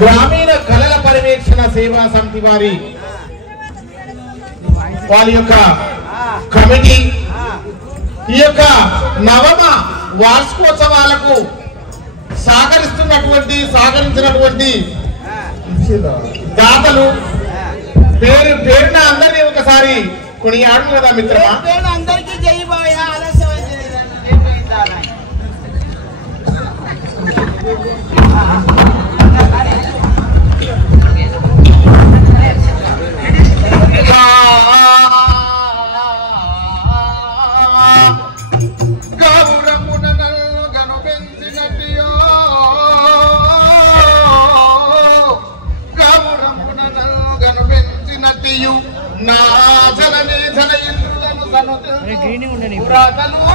గ్రామీణ కళల పర్యవేక్షణ సేవా సమితి వారి యొక్క కమిటీ ఈ యొక్క నవమ వార్షికోత్సవాలకు సహకరించినటువంటి దాతలు పేరున అందరినీ ఒకసారి కొనియాడు కదా మిత్రమా. అందరికీ జై బాయ్.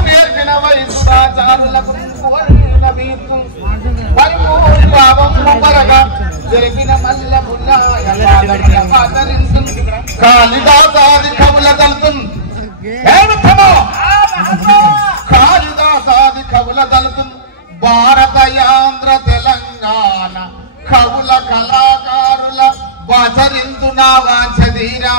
నేర్పిన వయసురాచారులకు జరిపిన మల్ల కాళిదాసాది కవుల దళితున్ కాళిదాసాది కవుల దళితున్ భారతయాంధ్ర తెలంగాణ కవుల కళాకారుల వాచరింతు నా వాచదీరా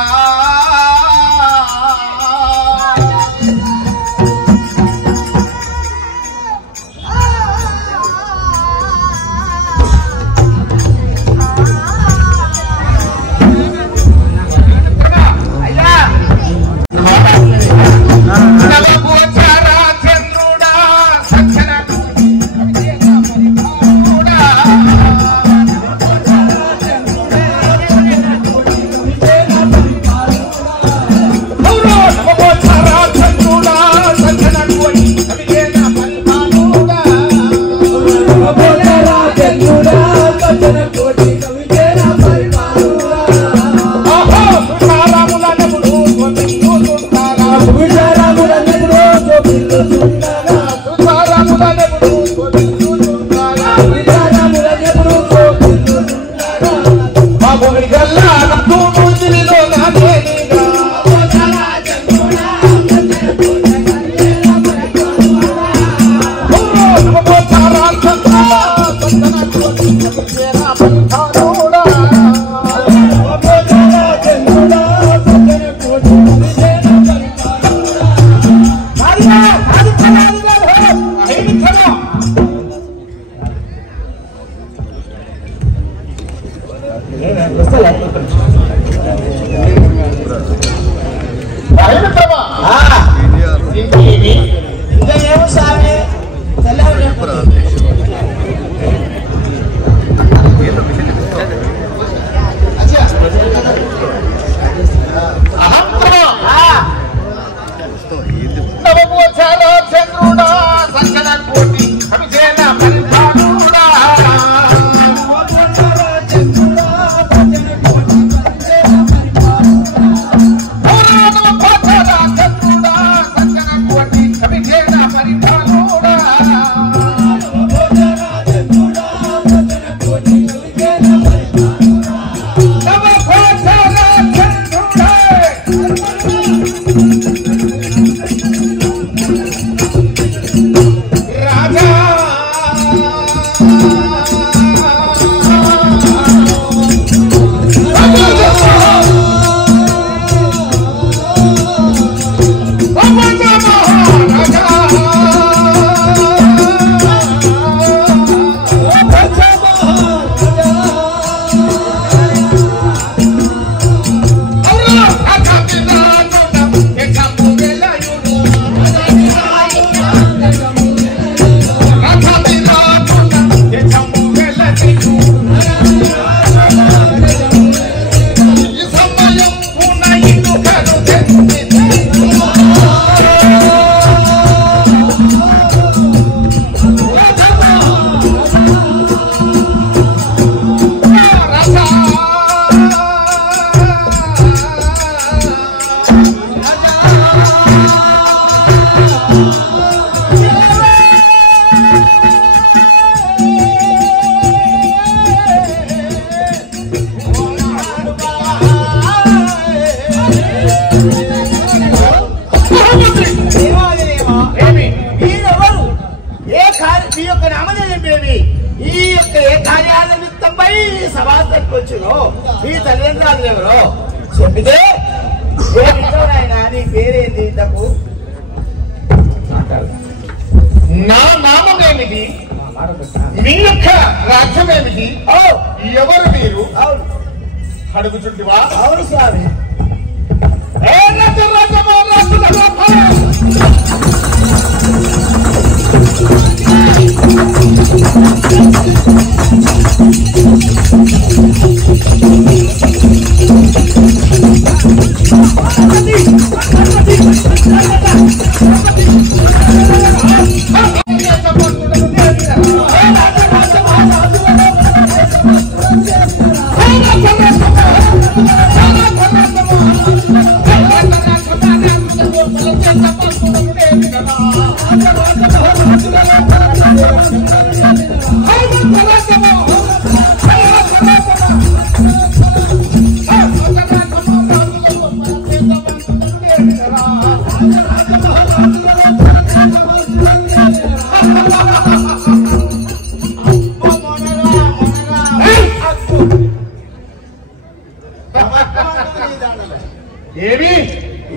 సమాజానికి వచ్చును మీ తల్లిదండ్రులు ఎవరో చెప్పితే ఆయన నీ పేరేంటి ఇంతకు నా నామం ఏమిటి మీ యొక్క రాజ్యం ఏమిటి ఎవరు మీరు అడుగుచుంటివా అవును స్వామి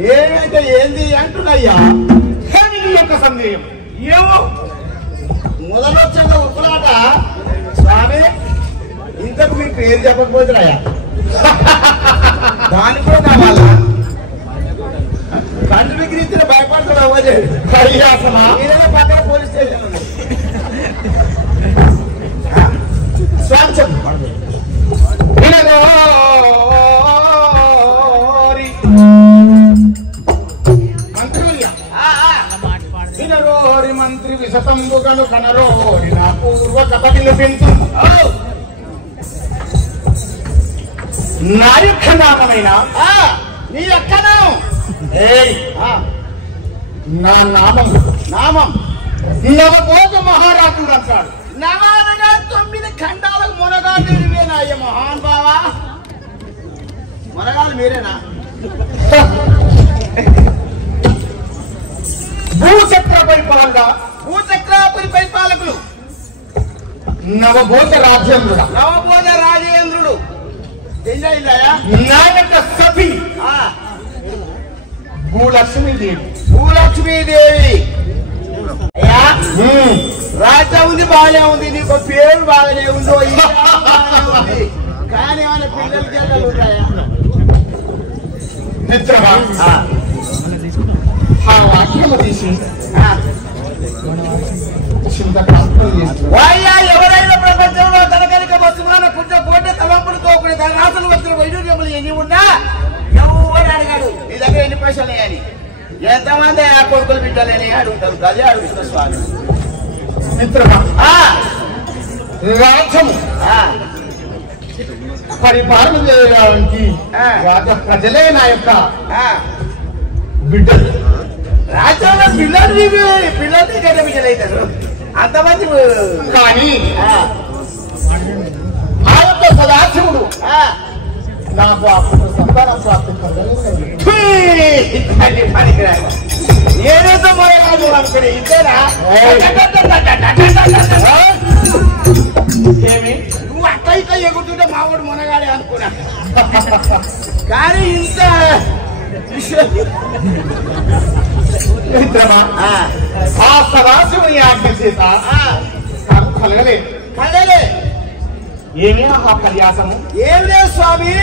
ఏమైతే ఏంది అంటున్నాయ్యా యొక్క సందేహం ఏమో మొదలొచ్చిన ఉప్పులాట స్వామి ఇంతకు మీ పేరు చెప్పకపోతున్నాయా దాని కూడా కావాలా కంటి విగ్రహించిన భయపడుతున్నా అవ్వలేదు ఏదైనా పక్కన పోలీస్ స్టేషన్ ఉంది స్వామి చెప్పండి మంత్రి విశతంబుగను కనరోరి నా పూర్వ కథ వినిపించు నా యొక్క నామమైన నీ యొక్క నామం నా నామం నవభోగ మహారాజుడు అంటాడు. నవానగా 9 ఖండాలకు మొనగాడు మీరేనా అయ్య మహాన్ బావా మొనగాడు మీరేనా భూచక్రపురి పరిపాలకులు నవభోజ రాజేంద్రుడు నా యొక్క సతి భూలక్ష్మీదేవి అయ్యా రాజ్యం ఉంది బాగానే ఉంది నీకు పేరు బాగానే ఉందో ఉంది కానీ ఏమైనా పిల్లలకి జల్లాలు ఉంటాయా మిత్రమా ఆ వాక్యము తీసి ఎవరైనా ప్రపంచంలో తనకనిక వస్తువులను కొంచెం కోట తలంపులతో తన రాసులు వచ్చిన వైడూర్యములు ఎన్ని ఉన్నా ఎవరు అడిగాడు నీ దగ్గర ఎన్ని పైసలు అని ఎంతమంది ఆ కొడుకులు బిడ్డలేని అడుగుతారు గదే అడుగుతున్న స్వామి మిత్రమా రాజ్యము పరిపాలన చేయడానికి ప్రజలే నా యొక్క బిడ్డలు రాజ్యంలో పిల్లలు గడ్డ బిడ్డలు అవుతారు అంతమంది కానీ ఆ యొక్క సదాశివుడు నాకు అప్పుడు సంతానం ప్రాప్తి ఏదైతే మొదలు అనుకుని ఇంతేనా ఏమి నువ్వు అట్లా ఇట్లా ఎగుతుంటే మావాడు మొనగాడే అనుకున్నా కానీ ఇంత మిత్రమా ఆ సదాశివుని ఆజ్ఞ చేత కలగలే ఏమి ఆ పర్యాసము ఏం లేదు స్వామి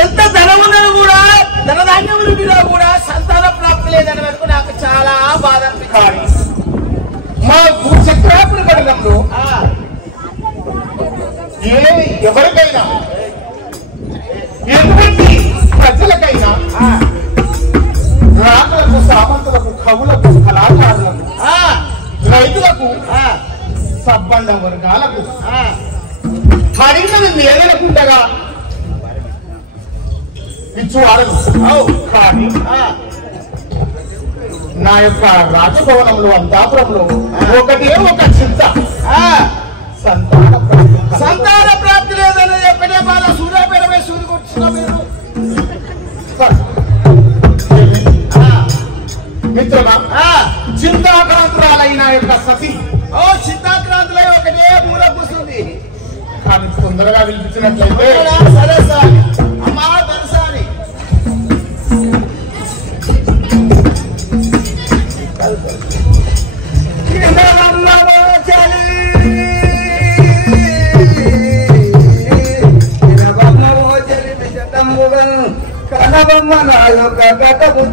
ఎంత ధనం ఉన్నది కూడా ధనధాన్యములు కూడా సంతాన ప్రాప్తి లేదని వరకు నాకు చాలా బాధ అనిపించాలి. మా భూచక్రాపురి మండలంలో ఎవరికైనా ఎటువంటి ప్రజలకైనా రాజులకు సామంతులకు కవులకు కళాకారులకు రైతులకు సబ్బండ వర్గాలకు హరిమని నేలకుండగా ఇచ్చువారు కానీ నా యొక్క రాజభవనంలో అంతాపురంలో ఒకటే ఒక చింత సంతాన ప్రాప్తి లేదని చెప్పిన బాల సూర్యాపేటపై సూర్యుడు కొట్టుకున్నా మీరు మిత్రమా చింతాకాంతురాలైన నా యొక్క సతి సిద్ధాంతరాంతులో ఒకటే మూల కూర్చుంది. కానీ తొందరగా పిలిపించినట్లయితే సరే సార్ అమ్మా దర్శాని కనబమ్మ నా యొక్క గతము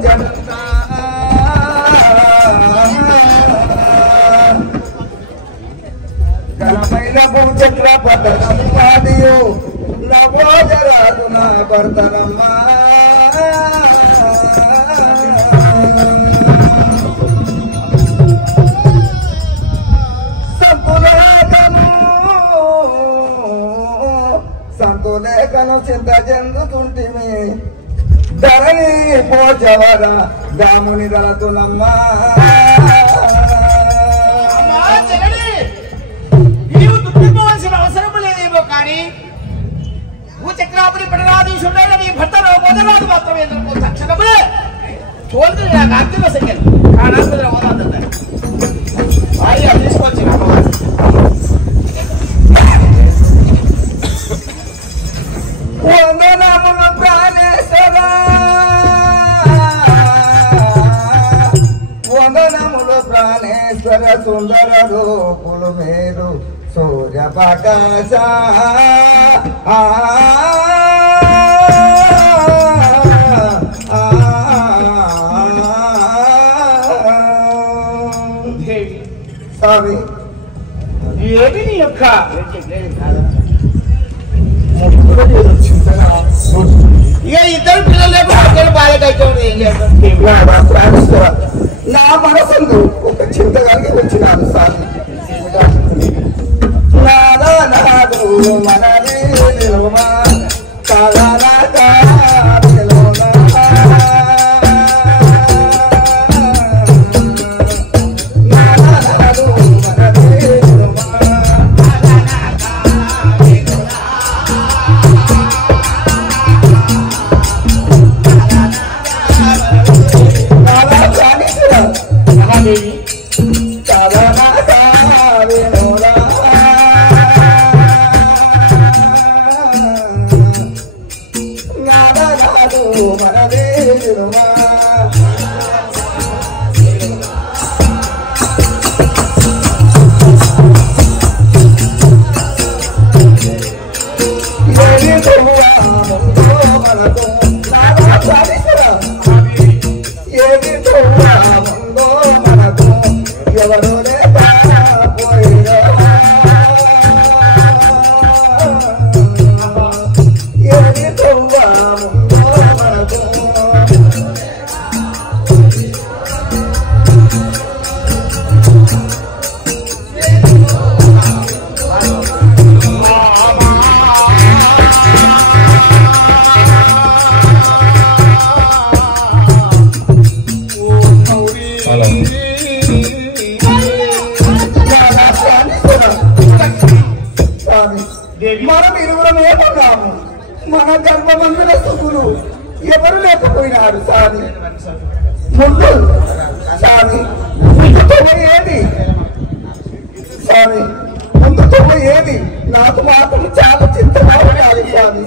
ఘనమైన భూచక్ర పట్టణము మాదియు నవోజరాదు నా భర్తనమ్మా సంతులేఖను చింత చెందుతుంటిమి ధరణి పోచవర దాముని దళతునమ్మా నీవు దుఃఖించవలసిన అవసరం లేదేమో కానీ భూచక్రాపురి పట్టణాధీశుడైన నీ భర్త మొదలాదు మాత్రమే తక్షణమే తోలుకు నాకు అర్థం సంఖ్యలు కాణాంధ్ర పోరాదంట భార్య తీసుకొచ్చి వందనములు ప్రాణేశ్వర వందనములు ప్రాణేశ్వర సుందర రూపులు మీరు సూర్యప్రకాశ స్వామి ఏమి నీ యొక్క ఇక ఇద్దరు పిల్లలు లేకపోతే బాధ్యత ఏం చేస్తారు నా మనసు ఒక చింత కలిగి వచ్చినాను స్వామి నాదు మననే నిలువమా కాలానా నిలువమా నాదు మననే నిలువమా మహాదేవి మనం ఇరువురం ఏమన్నాము మన గర్భమందుల సుఖులు ఎవరు లేకపోయినారు స్వామి ముందు స్వామి ముందుతో ఏది స్వామి ముందుతో ఏది నాకు మాత్రం చాలా చింతగా ఉన్నారు స్వామి